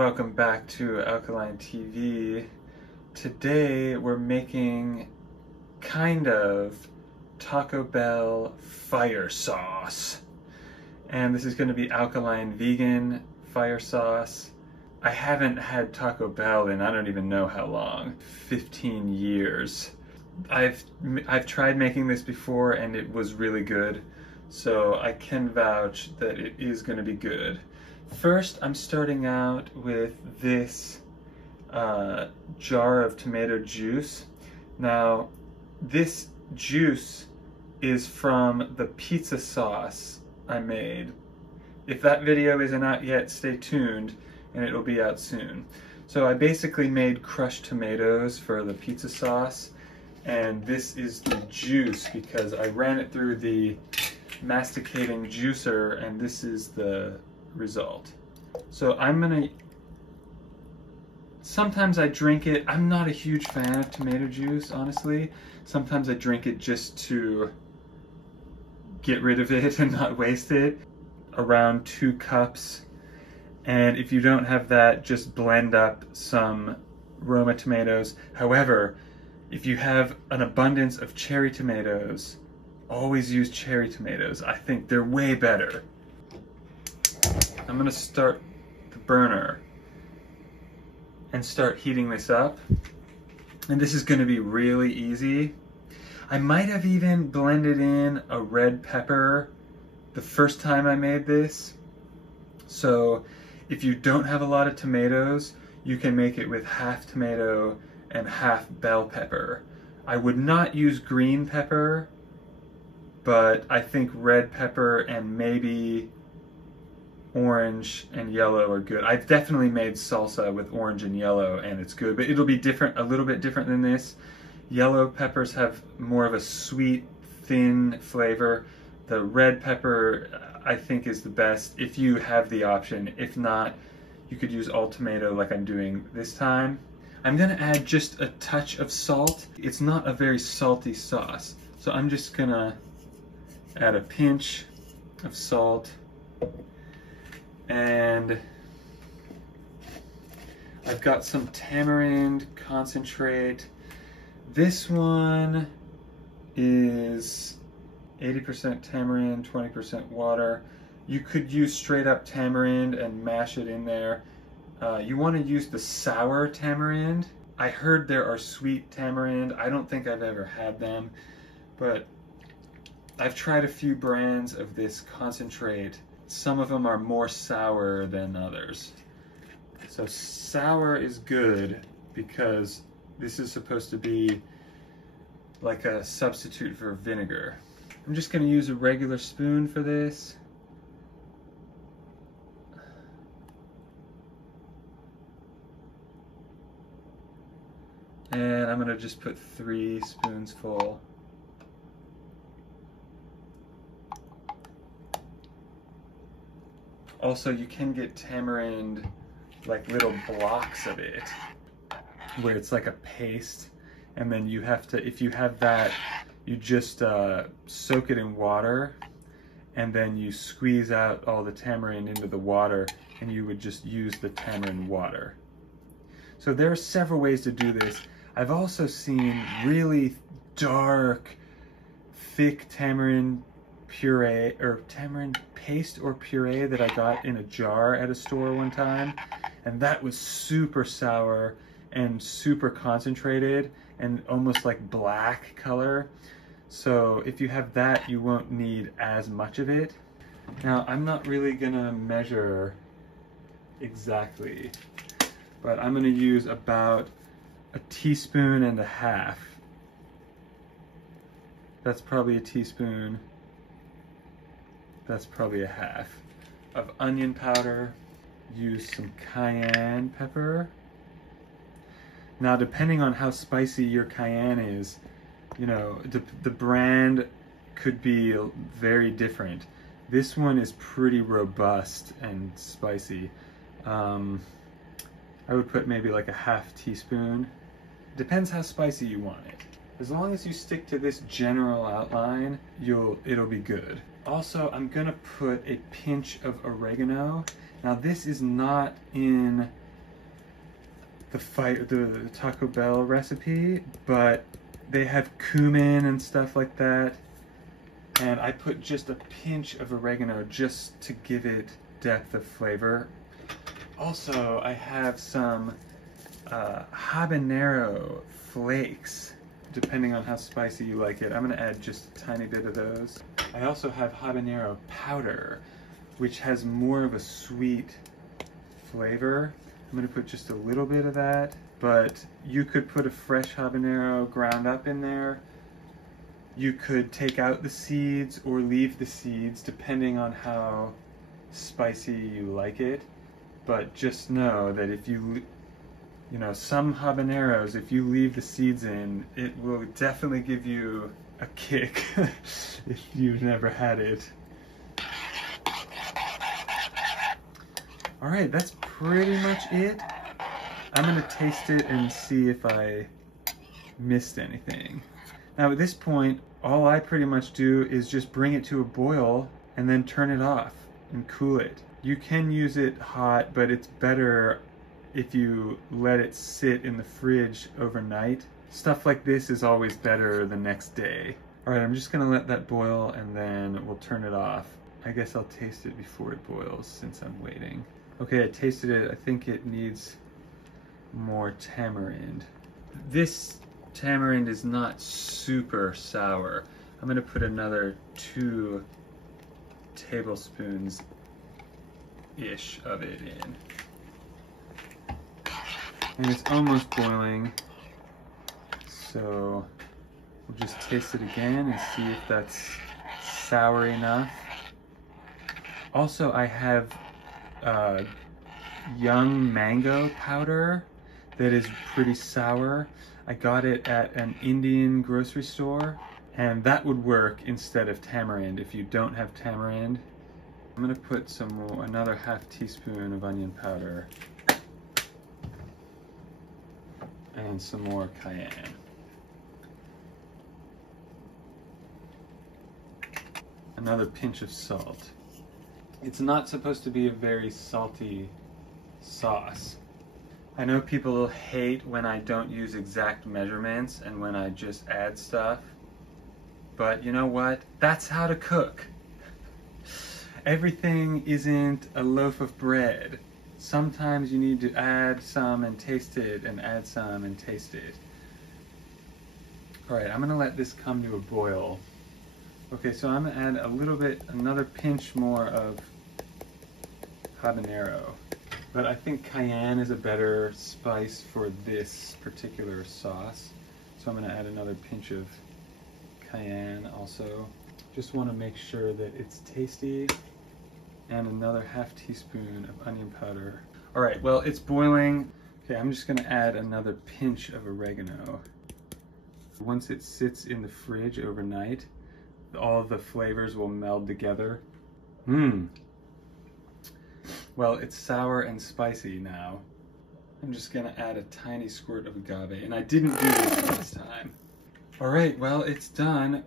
Welcome back to Alkaline TV. Today we're making kind of Taco Bell fire sauce. And this is going to be alkaline vegan fire sauce. I haven't had Taco Bell in I don't even know how long, 15 years. I've tried making this before and it was really good, so I can vouch that it is going to be good. First, I'm starting out with this jar of tomato juice. Now, this juice is from the pizza sauce I made. If that video isn't out yet, stay tuned and it'll be out soon. So I basically made crushed tomatoes for the pizza sauce, and this is the juice because I ran it through the masticating juicer and this is the result. So sometimes I drink it. I'm not a huge fan of tomato juice, honestly. Sometimes I drink it just to get rid of it and not waste it. Around 2 cups. And if you don't have that, just blend up some Roma tomatoes. However, if you have an abundance of cherry tomatoes, always use cherry tomatoes. I think they're way better. I'm gonna start the burner and start heating this up. And this is gonna be really easy. I might have even blended in a red pepper the first time I made this. So if you don't have a lot of tomatoes, you can make it with half tomato and half bell pepper. I would not use green pepper, but I think red pepper and maybe orange and yellow are good. I've definitely made salsa with orange and yellow and it's good, but it'll be different, a little bit different than this. Yellow peppers have more of a sweet, thin flavor. The red pepper, I think, is the best if you have the option. If not, you could use all tomato like I'm doing this time. I'm gonna add just a touch of salt. It's not a very salty sauce, so I'm just gonna add a pinch of salt. And I've got some tamarind concentrate. This one is 80% tamarind, 20% water. You could use straight up tamarind and mash it in there. You want to use the sour tamarind. I heard there are sweet tamarind. I don't think I've ever had them, but I've tried a few brands of this concentrate. Some of them are more sour than others. So sour is good because this is supposed to be like a substitute for vinegar. I'm just going to use a regular spoon for this. And I'm going to just put 3 spoons full. Also, you can get tamarind, like little blocks of it, where it's like a paste, and then you have to, if you have that, you just soak it in water, and then you squeeze out all the tamarind into the water, and you would just use the tamarind water. So there are several ways to do this. I've also seen really dark, thick tamarind puree, or tamarind paste or puree that I got in a jar at a store one time, and that was super sour and super concentrated and almost like black color. So if you have that, you won't need as much of it. Now, I'm not really gonna measure exactly, but I'm gonna use about 1.5 teaspoons. That's probably 1 teaspoon. That's probably 1/2 of onion powder. Use some cayenne pepper. Now, depending on how spicy your cayenne is, you know, the brand could be very different. This one is pretty robust and spicy. I would put maybe like 1/2 teaspoon. Depends how spicy you want it. As long as you stick to this general outline, it'll be good. Also, I'm gonna put a pinch of oregano. Now this is not in the Taco Bell recipe, but they have cumin and stuff like that. And I put just a pinch of oregano just to give it depth of flavor. Also, I have some habanero flakes, depending on how spicy you like it. I'm gonna add just a tiny bit of those. I also have habanero powder, which has more of a sweet flavor. I'm gonna put just a little bit of that, but you could put a fresh habanero ground up in there. You could take out the seeds or leave the seeds, depending on how spicy you like it. But just know that if you know, some habaneros, if you leave the seeds in, it will definitely give you a kick if you've never had it. All right, that's pretty much it. I'm gonna taste it and see if I missed anything. Now at this point, all I pretty much do is just bring it to a boil and then turn it off and cool it. You can use it hot, but it's better if you let it sit in the fridge overnight. Stuff like this is always better the next day. All right, I'm just gonna let that boil and then we'll turn it off. I guess I'll taste it before it boils since I'm waiting. Okay, I tasted it. I think it needs more tamarind. This tamarind is not super sour. I'm gonna put another 2 tablespoons-ish of it in. And it's almost boiling, so we'll just taste it again and see if that's sour enough. Also, I have young mango powder that is pretty sour. I got it at an Indian grocery store, and that would work instead of tamarind if you don't have tamarind. I'm gonna put some more, another ½ teaspoon of onion powder and some more cayenne. Another pinch of salt. It's not supposed to be a very salty sauce. I know people hate when I don't use exact measurements and when I just add stuff, but you know what? That's how to cook. Everything isn't a loaf of bread. Sometimes you need to add some and taste it, and add some and taste it. All right, I'm gonna let this come to a boil. Okay, so I'm gonna add a little bit, another pinch more of habanero. But I think cayenne is a better spice for this particular sauce. So I'm gonna add another pinch of cayenne also. Just wanna make sure that it's tasty. And another ½ teaspoon of onion powder. All right, well, it's boiling. Okay, I'm just gonna add another pinch of oregano. Once it sits in the fridge overnight, all of the flavors will meld together. Well, it's sour and spicy now. I'm just gonna add a tiny squirt of agave, and I didn't do this last time. All right, well, it's done.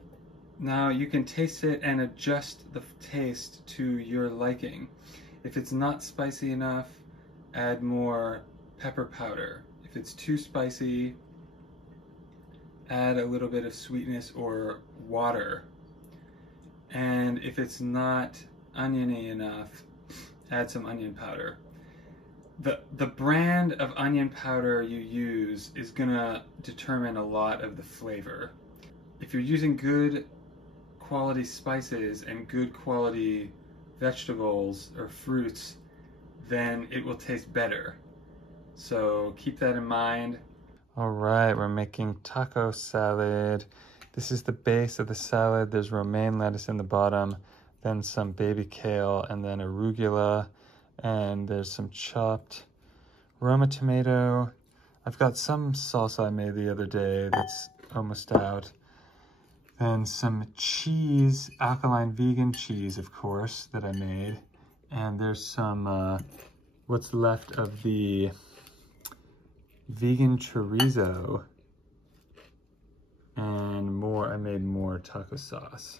Now you can taste it and adjust the taste to your liking. If it's not spicy enough, add more pepper powder. If it's too spicy, add a little bit of sweetness or water. And if it's not oniony enough, add some onion powder. The brand of onion powder you use is gonna determine a lot of the flavor. If you're using good quality spices and good quality vegetables or fruits, then it will taste better. So keep that in mind. All right, we're making taco salad. This is the base of the salad. There's romaine lettuce in the bottom, then some baby kale, and then arugula, and there's some chopped Roma tomato. I've got some salsa I made the other day that's almost out. And some cheese, alkaline vegan cheese, of course, that I made. And there's some, what's left of the vegan chorizo. And more, I made more taco sauce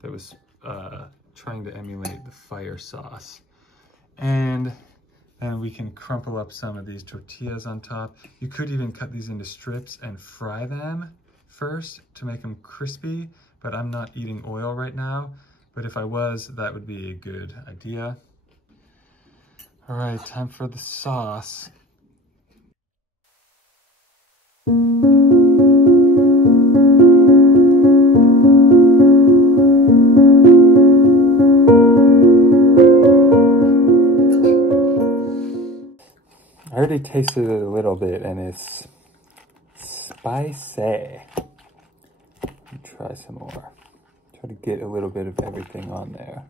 that was trying to emulate the fire sauce. And And we can crumple up some of these tortillas on top. You could even cut these into strips and fry them first to make them crispy, but I'm not eating oil right now. But if I was, that would be a good idea. All right, time for the sauce. I already tasted it a little bit and it's spicy. Let me try some more. Try to get a little bit of everything on there.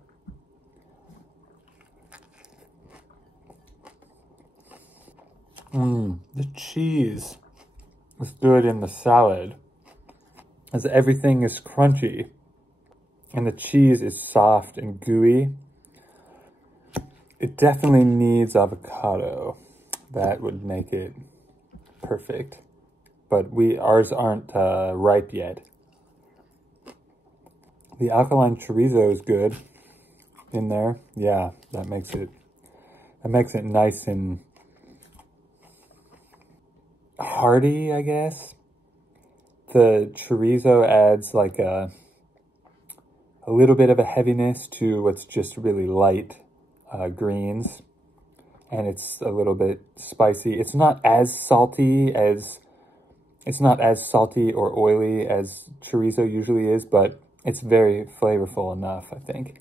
The cheese is good in the salad, as everything is crunchy and the cheese is soft and gooey. It definitely needs avocado. That would make it perfect, but ours aren't ripe yet. The alkaline chorizo is good in there. Yeah, that makes it nice and hearty, I guess. The chorizo adds like a little bit of a heaviness to what's just really light greens. And it's a little bit spicy. It's not as salty or oily as chorizo usually is, but it's very flavorful enough, I think.